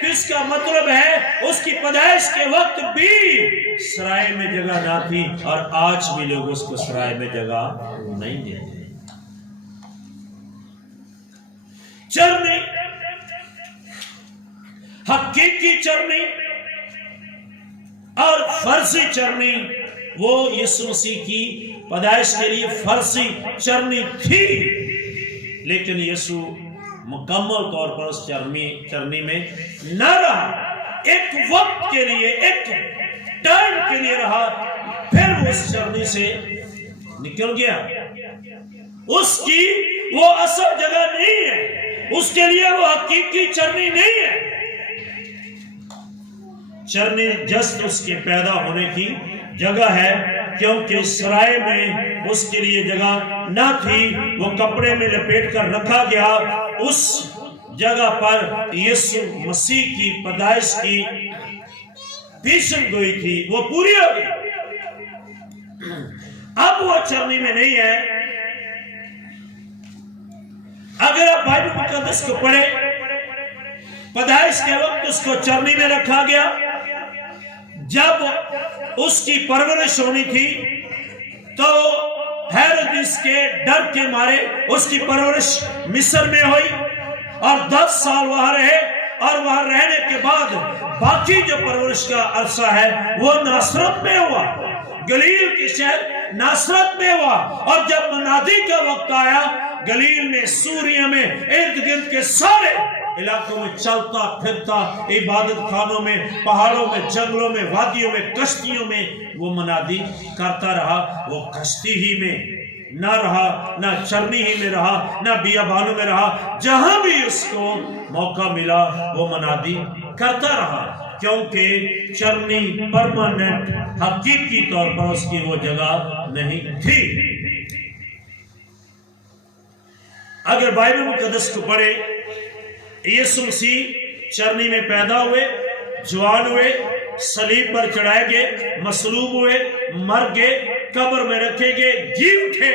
تو اس کا مطلب ہے اس کی پیدائش کے وقت بھی سرائے میں جگہ نہ تھی، اور آج بھی لوگ اس کو سرائے میں جگہ نہیں دیتے۔ چرنی، حقیقی چرنی اور فرضی چرنی، وہ یسوع مسیح کی پیدائش کے لیے فرضی چرنی تھی، لیکن یسوع مکمل طور پر اس چرنی میں نہ رہا، ایک وقت کے لیے، ایک ٹائم کے لیے رہا، پھر وہ اس چرنی سے نکل گیا۔ اس کی وہ اصل جگہ نہیں ہے، اس کے لیے وہ حقیقی چرنی نہیں ہے۔ چرنی جسٹ اس کے پیدا ہونے کی جگہ ہے، کیونکہ سرائے میں اس کے لیے جگہ نہ تھی، وہ کپڑے میں لپیٹ کر رکھا گیا۔ اس جگہ پر یسوع مسیح کی پیدائش کی پیشن گوئی تھی، وہ پوری ہو گئی۔ اب وہ چرنی میں نہیں ہے۔ اگر آپ بائبل مقدس کو پڑھیں، پیدائش کے وقت اس کو چرنی میں رکھا گیا۔ جب اس کی پرورش ہونی تھی تو ہیرودیس کے ڈر کے مارے اس کی پرورش مصر میں ہوئی، اور 10 سال وہاں رہے، اور وہاں رہنے کے بعد باقی جو پرورش کا عرصہ ہے وہ ناصرت میں ہوا، گلیل کے شہر ناصرت میں ہوا۔ اور جب منادی کا وقت آیا، گلیل میں، سوریہ میں، ارد گرد کے سارے علاقوں میں چلتا پھرتا، عبادت خانوں میں، پہاڑوں میں، جنگلوں میں، وادیوں میں، کشتیوں میں وہ منادی کرتا رہا۔ وہ کشتی ہی میں نہ رہا، نہ چرنی ہی میں رہا، نہ بیابانوں میں رہا، جہاں بھی اس کو موقع ملا وہ منادی کرتا رہا، کیونکہ چرنی پرماننٹ حقیقی طور پر اس کی وہ جگہ نہیں تھی۔ اگر بائبل مقدس کو پڑھے، یسوع مسیح چرنی میں پیدا ہوئے، جوان ہوئے، صلیب پر چڑھائے گئے، مصلوب ہوئے، مر گئے، قبر میں رکھے گئے، جی اٹھے،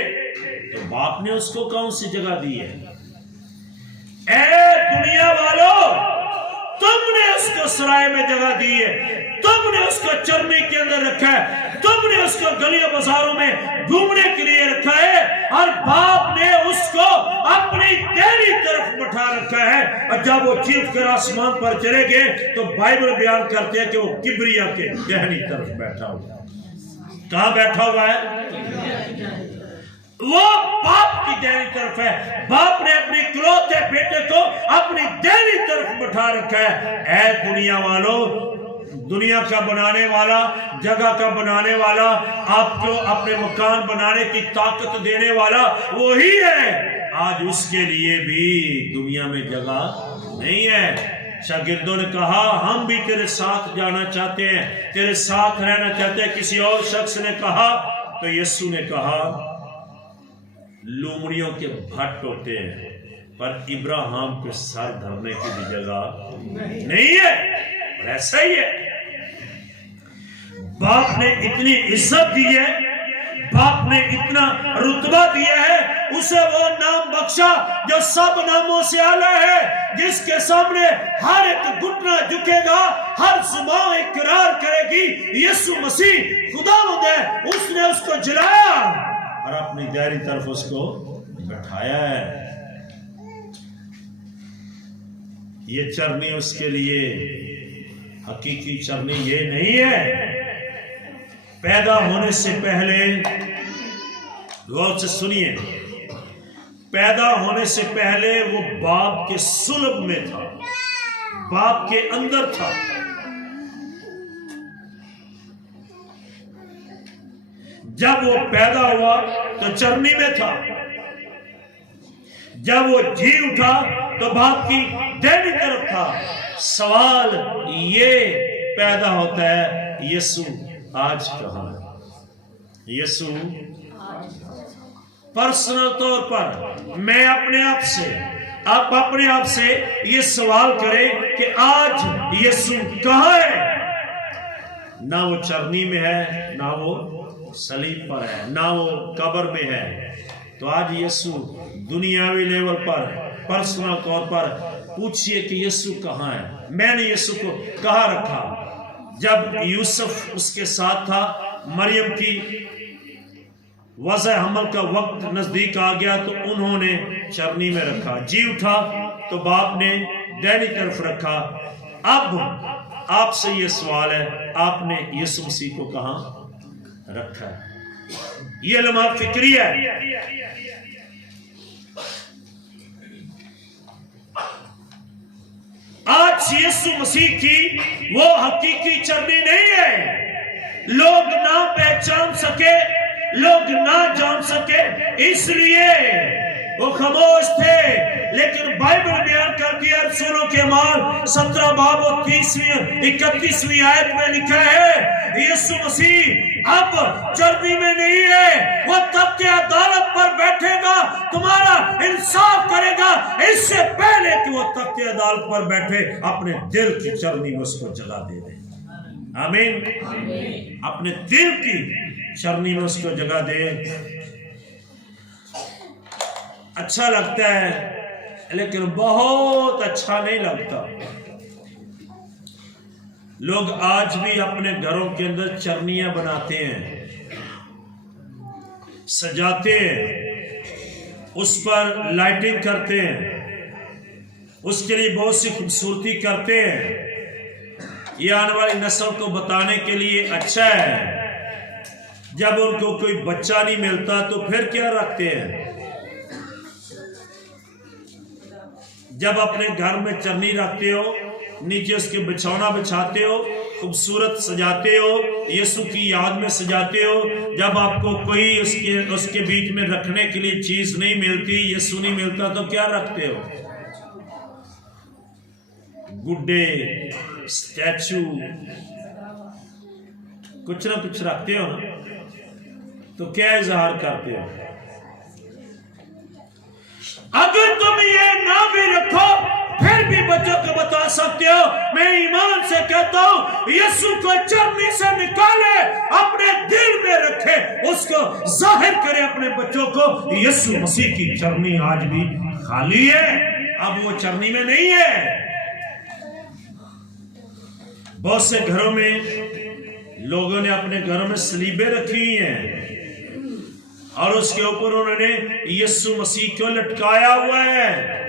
تو باپ نے اس کو کون سی جگہ دی ہے؟ اے دنیا والوں، تم نے اس کو سرائے میں جگہ دی ہے، تم نے اس کو چرنی کے اندر رکھا ہے، تم نے اس کو گلیوں بازاروں میں گھومنے کے لیے رکھا ہے، اور باپ نے اس کو اپنی دہنی طرف بٹھا رکھا ہے۔ اور جب وہ چیخ کر آسمان پر چلے گئے تو بائبل بیان کرتے ہیں کہ وہ کبریا کے دہنی طرف بیٹھا ہوا۔ کہاں بیٹھا ہوا ہے؟ وہ باپ کی دہنی طرف ہے۔ باپ نے اپنے اکلوتے بیٹے کو اپنی دہنی طرف بٹھا رکھا ہے۔ اے دنیا والوں، دنیا کا بنانے والا، جگہ کا بنانے والا، آپ کو اپنے مکان بنانے کی طاقت دینے والا وہی ہے۔ آج اس کے لیے بھی دنیا میں جگہ نہیں ہے۔ شاگردوں نے کہا ہم بھی تیرے ساتھ جانا چاہتے ہیں، تیرے ساتھ رہنا چاہتے ہیں۔ کسی اور شخص نے کہا تو یسوع نے کہا لومڑیوں کے بھٹ ہوتے ہیں پر ابراہیم کے سر دھرنے کی بھی جگہ نہیں ہے۔ اور ایسا ہی ہے، باپ نے اتنی عزت دی ہے، باپ نے اتنا رتبہ دیا ہے، اسے وہ نام بخشا جو سب ناموں سے اعلیٰ ہے، جس کے سامنے ہر ایک گھٹنا جھکے گا، ہر زبان اقرار کرے گی یسوع مسیح خداوند ہے۔ اس نے اس کو جلایا اور اپنی دائری طرف اس کو بٹھایا ہے۔ یہ چرنی اس کے لیے حقیقی چرنی یہ نہیں ہے۔ پیدا ہونے سے پہلے غور سے سنیے، پیدا ہونے سے پہلے وہ باپ کے صلب میں تھا، باپ کے اندر تھا۔ جب وہ پیدا ہوا تو چرنی میں تھا، جب وہ جی اٹھا تو باپ کی دہنی طرف تھا۔ سوال یہ پیدا ہوتا ہے یسوع آج کہاں ہے؟ یسوع پرسنل طور پر میں اپنے آپ سے، آپ اپنے آپ سے یہ سوال کریں کہ آج یسوع کہاں ہے؟ نہ وہ چرنی میں ہے، نہ وہ صلیب پر ہے، نہ وہ قبر میں ہے۔ تو آج یسوع دنیاوی لیول پر پرسنل طور پر پوچھئے کہ یسوع کہاں ہے؟ میں نے یسوع کو کہاں رکھا؟ جب یوسف اس کے ساتھ تھا، مریم کی وضع حمل کا وقت نزدیک آ گیا تو انہوں نے چرنی میں رکھا، جی اٹھا تو باپ نے دہنی طرف رکھا۔ اب آپ سے یہ سوال ہے، آپ نے یسوع مسیح کو کہاں رکھا ہے؟ یہ لمحہ فکری ہے۔ آج یسوع مسیح کی وہ حقیقی چرنی نہیں ہے، لوگ نہ پہچان سکے، لوگ نہ جان سکے، اس لیے وہ خاموش تھے۔ لیکن بائبل بیان کرتی ہے، رسولوں کے اعمال 17 باب و 31ویں آیت میں لکھا ہے یسوع مسیح اب چرنی میں نہیں ہے، وہ تخت عدالت پر بیٹھے گا، تمہارا انصاف کرے گا۔ اس سے پہلے کہ وہ تخت عدالت پر بیٹھے، اپنے دل کی چرنی میں اس کو جگہ دے دے۔ آمین۔ اپنے دل کی چرنی میں اس کو جگہ دے۔ اچھا لگتا ہے لیکن بہت اچھا نہیں لگتا۔ لوگ آج بھی اپنے گھروں کے اندر چرنیاں بناتے ہیں، سجاتے ہیں، اس پر لائٹنگ کرتے ہیں، اس کے لیے بہت سی خوبصورتی کرتے ہیں۔ یہ آنے والی نسل کو بتانے کے لیے اچھا ہے۔ جب ان کو کوئی بچہ نہیں ملتا تو پھر کیا رکھتے ہیں؟ جب اپنے گھر میں چرنی رکھتے ہو، نیچے اس کے بچھونا بچھاتے ہو، خوبصورت سجاتے ہو، یسوع کی یاد میں سجاتے ہو۔ جب آپ کو کوئی اس کے بیچ میں رکھنے کے لیے چیز نہیں ملتی، یسوع نہیں ملتا، تو کیا رکھتے ہو؟ گڈے، اسٹیچو، کچھ نہ کچھ رکھتے ہو نا۔ تو کیا اظہار کرتے ہو؟ اگر تم یہ نہ بھی رکھو پھر بھی بچوں کو بتا سکتے ہو، میں ایمان سے کہتا ہوں یسوع کو چرنی سے نکالے، اپنے دل میں رکھے، اس کو ظاہر کرے اپنے بچوں کو۔ یسوع مسیح کی چرنی آج بھی خالی ہے، اب وہ چرنی میں نہیں ہے۔ بہت سے گھروں میں لوگوں نے اپنے گھروں میں صلیبیں رکھی ہیں اور اس کے اوپر انہوں نے یسوع مسیح کو لٹکایا ہوا ہے۔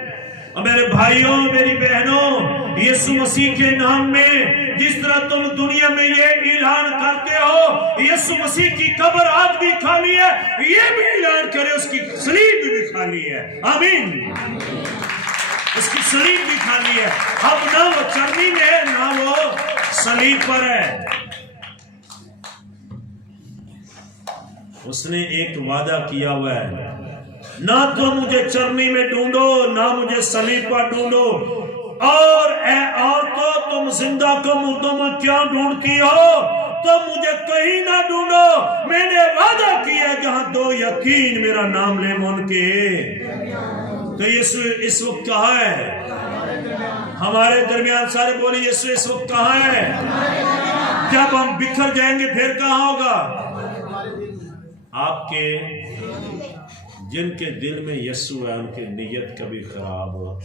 اور میرے بھائیوں، میری بہنوں، یسوع مسیح کے نام میں جس طرح تم دنیا میں یہ اعلان کرتے ہو یسوع مسیح کی قبر آج بھی خالی ہے، یہ بھی اعلان کرے اس کی صلیب بھی خالی ہے۔ آمین۔ اس کی صلیب بھی خالی ہے، اب نہ وہ چرنی میں ہے نہ وہ صلیب پر ہے۔ اس نے ایک وعدہ کیا ہوا ہے، نہ تو مجھے چرنی میں ڈھونڈو، نہ مجھے صلیب پر ڈھونڈو، اور اے عورتوں تم زندہ کو مردوں میں کیا ڈھونڈتی ہو؟ تو مجھے کہیں نہ ڈھونڈو، میں نے وعدہ کیا جہاں 2 یا 3 میرا نام لے ان کے۔ تو یسوع اس وقت کہاں ہے؟ ہمارے درمیان۔ سارے بولے یسوع اس وقت کہاں ہے؟ جب ہم بکھر جائیں گے پھر کہاں ہوگا؟ آپ کے جن کے دل میں یسوع ہے ان کی نیت کبھی خراب ہو،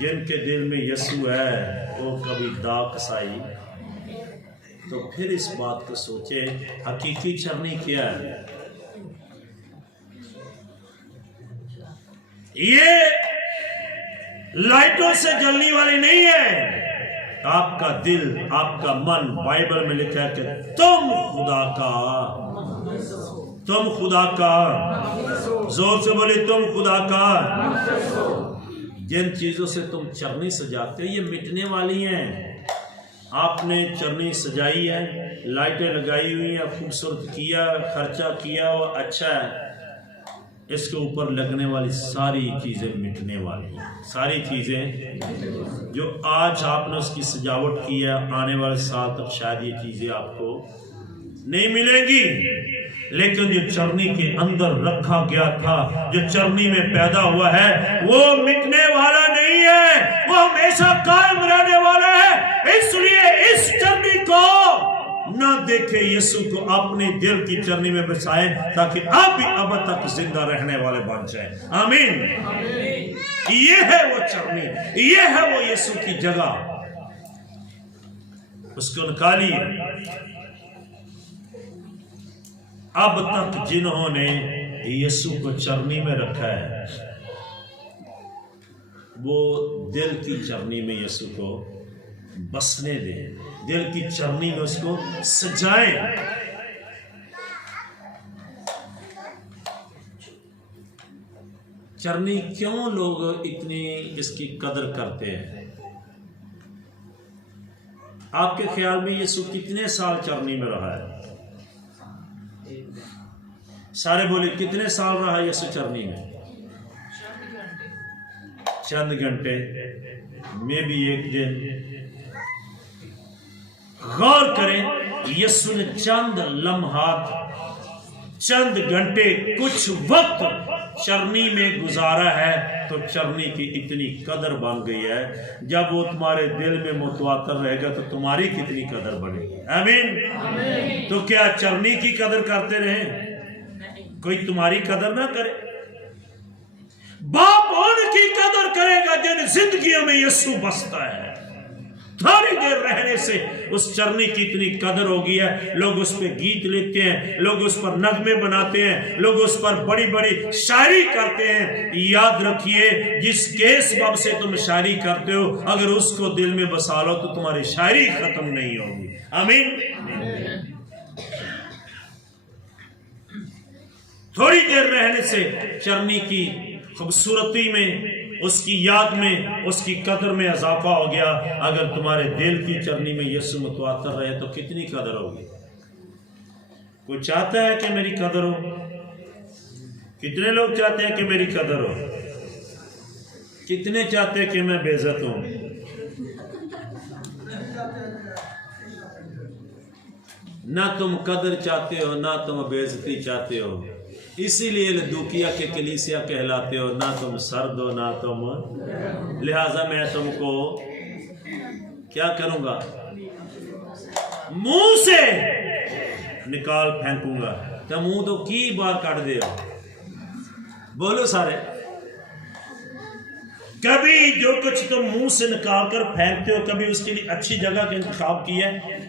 جن کے دل میں یسوع ہے وہ کبھی داغ سائی۔ تو پھر اس بات کو سوچے حقیقی چرنی کیا ہے؟ یہ لائٹوں سے جلنے والی نہیں ہے، آپ کا دل، آپ کا من۔ بائبل میں لکھا ہے کہ تم خدا کا، زور سے بولے تم خدا کا۔ جن چیزوں سے تم چرنی سجاتے ہو یہ مٹنے والی ہیں۔ آپ نے چرنی سجائی ہے، لائٹیں لگائی ہوئی ہیں، خوبصورت کیا، خرچہ کیا، وہ اچھا ہے، اس کے اوپر لگنے والی ساری چیزیں مٹنے والی ہیں۔ ساری چیزیں جو آج آپ نے اس کی سجاوٹ کی ہے، آنے والے سال تک شاید یہ چیزیں آپ کو نہیں ملیں گی، لیکن جو چرنی کے اندر رکھا گیا تھا، جو چرنی میں پیدا ہوا ہے، وہ مٹنے والا نہیں ہے، وہ ہمیشہ قائم رہنے والا ہے۔ اس لیے اس چرنی کو نہ دیکھے یسوع کو اپنے دل کی چرنی میں بسائیں تاکہ آپ بھی اب تک زندہ رہنے والے بن جائیں. آمین. یہ ہے وہ چرنی, یہ ہے وہ یسوع کی جگہ. اس کو نکالیے. اب تک جنہوں نے یسوع کو چرنی میں رکھا ہے وہ دل کی چرنی میں یسوع کو بسنے دیں, دل کی چرنی میں اس کو سجائیں. چرنی کیوں لوگ اتنی اس کی قدر کرتے ہیں؟ آپ کے خیال میں یسوع کتنے سال چرنی میں رہا ہے؟ سارے بولے کتنے سال رہا یسوع چرنی میں؟ چند گھنٹے, میں بھی ایک دن. غور کریں, یسوع نے چند لمحات, چند گھنٹے, کچھ وقت چرنی میں گزارا ہے تو چرنی کی اتنی قدر بن گئی ہے. جب وہ تمہارے دل میں متواتر رہے گا تو تمہاری کتنی قدر بنے گی. آمین. تو کیا چرنی کی قدر کرتے رہیں؟ کوئی تمہاری قدر نہ کرے. باپ ان کی قدر کرے گا جن زندگیوں میں یسوع بستا ہے. تھوڑی دیر رہنے سے اس چرنی کی اتنی قدر ہو گئی ہے, لوگ اس پہ گیت لکھتے ہیں, لوگ اس پر نغمے بناتے ہیں, لوگ اس پر بڑی بڑی شاعری کرتے ہیں. یاد رکھیے, جس کے سبب سے تم شاعری کرتے ہو, اگر اس کو دل میں بسا لو تو تمہاری شاعری ختم نہیں ہوگی. آمین. تھوڑی دیر رہنے سے چرنی کی خوبصورتی میں, اس کی یاد میں, اس کی قدر میں اضافہ ہو گیا. اگر تمہارے دل کی چرنی میں یسوع متواتر رہے تو کتنی قدر ہوگی. کوئی چاہتا ہے کہ میری قدر ہو؟ کتنے لوگ چاہتے ہیں کہ میری قدر ہو؟ کتنے چاہتے ہیں کہ میں بے عزت ہوں؟ نہ تم قدر چاہتے ہو, نہ تم بے عزتی چاہتے ہو. اسی لیے لدوکیہ کے کلیسیا کہلاتے ہو. نہ تم سرد ہو نہ تم, لہذا میں تم کو کیا کروں گا؟ منہ سے نکال پھینکوں گا. تو منہ تو کی بار کاٹ دے ہو. بولو سارے, کبھی جو کچھ تم منہ سے نکال کر پھینکتے ہو کبھی اس کے لیے اچھی جگہ کا انتخاب کیا ہے؟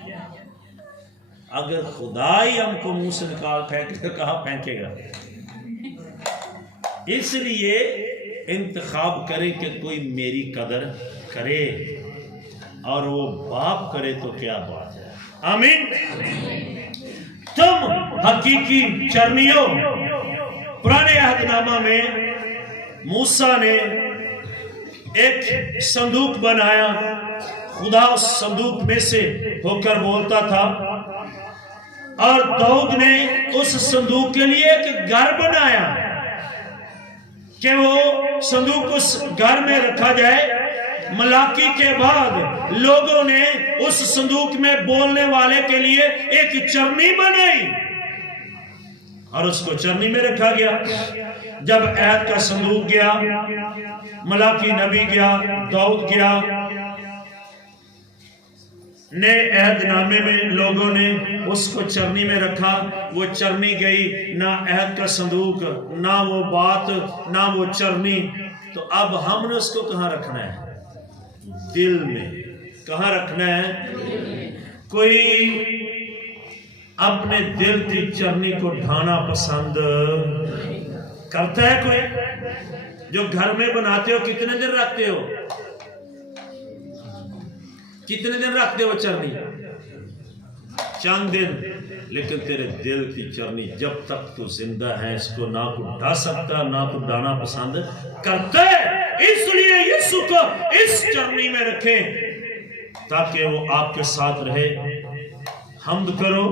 اگر خدا ہی ہم کو منہ سے نکال پھینک کہاں پھینکے گا؟ اس لیے انتخاب کرے کہ کوئی میری قدر کرے, اور وہ باپ کرے تو کیا بات ہے. آمین. تم حقیقی چرنیوں. پرانے عہد نامہ میں موسیٰ نے ایک صندوق بنایا. خدا اس صندوق میں سے ہو کر بولتا تھا, اور داؤد نے اس صندوق کے لیے ایک گھر بنایا کہ وہ صندوق اس گھر میں رکھا جائے. ملاکی کے بعد لوگوں نے اس صندوق میں بولنے والے کے لیے ایک چرنی بنائی اور اس کو چرنی میں رکھا گیا. جب عہد کا صندوق گیا, ملاکی نبی گیا, داؤد گیا, نئے عہد نامے میں لوگوں نے اس کو چرنی میں رکھا. وہ چرنی گئی, نہ عہد کا صندوق, نہ وہ بات, نہ وہ چرنی. تو اب ہم نے اس کو کہاں رکھنا ہے؟ دل میں. کہاں رکھنا ہے؟ کوئی اپنے دل کی چرنی کو ڈھانا پسند کرتا ہے؟ کوئی جو گھر میں بناتے ہو کتنے دن رکھتے ہو؟ کتنے دن رکھتے ہو چرنی؟ چند دن. لیکن تیرے دل کی چرنی جب تک تو زندہ ہے اس کو نہ تو ڈھا سکتا نہ تو ڈھانا پسند کرتا ہے. اس لیے یسوع کو اس چرنی میں رکھیں تاکہ وہ آپ کے ساتھ رہے. حمد کرو,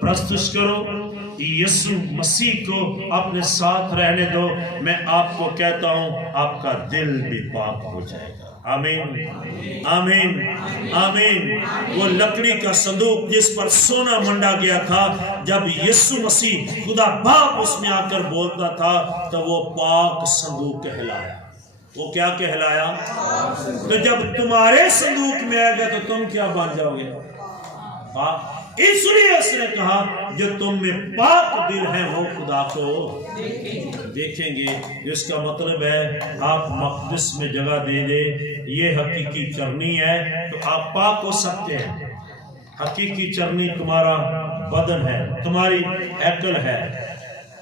پرستش کرو, یسوع مسیح کو اپنے ساتھ رہنے دو. میں آپ کو کہتا ہوں آپ کا دل بھی پاک ہو جائے گا. آمین آمین آمین. وہ لکڑی کا صندوق جس پر سونا منڈا گیا تھا, جب یسوع مسیح خدا باپ اس میں آ کر بولتا تھا تو وہ پاک صندوق کہلایا. وہ کیا کہلایا؟ تو جب تمہارے صندوق میں آئے گا تو تم کیا بن جاؤ گے؟ اس لیے اس نے کہا جو تم میں پاک دل ہیں وہ خدا کو دیکھیں گے. جس کا مطلب ہے آپ مقدس میں جگہ دے دے، یہ حقیقی چرنی ہے تو آپ پاک ہو سکتے ہیں. حقیقی چرنی تمہارا بدن ہے، تمہاری ہیکل ہے.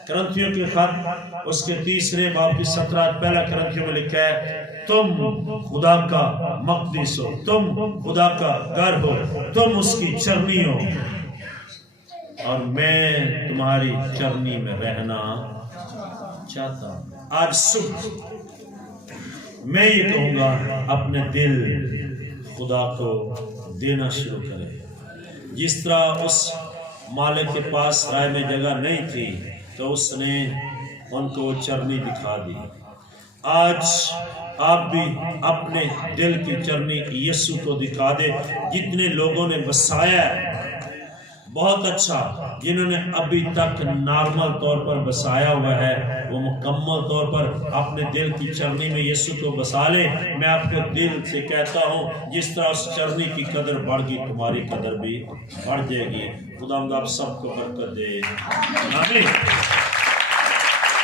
کرنتھیوں کے خط اس کے 3 باب کی 17 پہلا کرنتھیوں میں لکھا ہے تم خدا کا مقدس ہو، تم خدا کا گھر ہو، تم اس کی چرنی ہو، اور میں تمہاری چرنی میں رہنا چاہتا ہوں. آج صبح میں یہ کہوں گا اپنے دل خدا کو دینا شروع کرے. جس طرح اس مالک کے پاس رائے میں جگہ نہیں تھی تو اس نے ان کو چرنی دکھا دی. آج آپ بھی اپنے دل کی چرنی یسوع کو دکھا دے. جتنے لوگوں نے بسایا ہے بہت اچھا، جنہوں نے ابھی تک نارمل طور پر بسایا ہوا ہے وہ مکمل طور پر اپنے دل کی چرنی میں یسوع کو بسا لے. میں آپ کو دل سے کہتا ہوں جس طرح اس چرنی کی قدر بڑھ گئی تمہاری قدر بھی بڑھ جائے گی. خدا آپ سب کو برکت دے. آمین.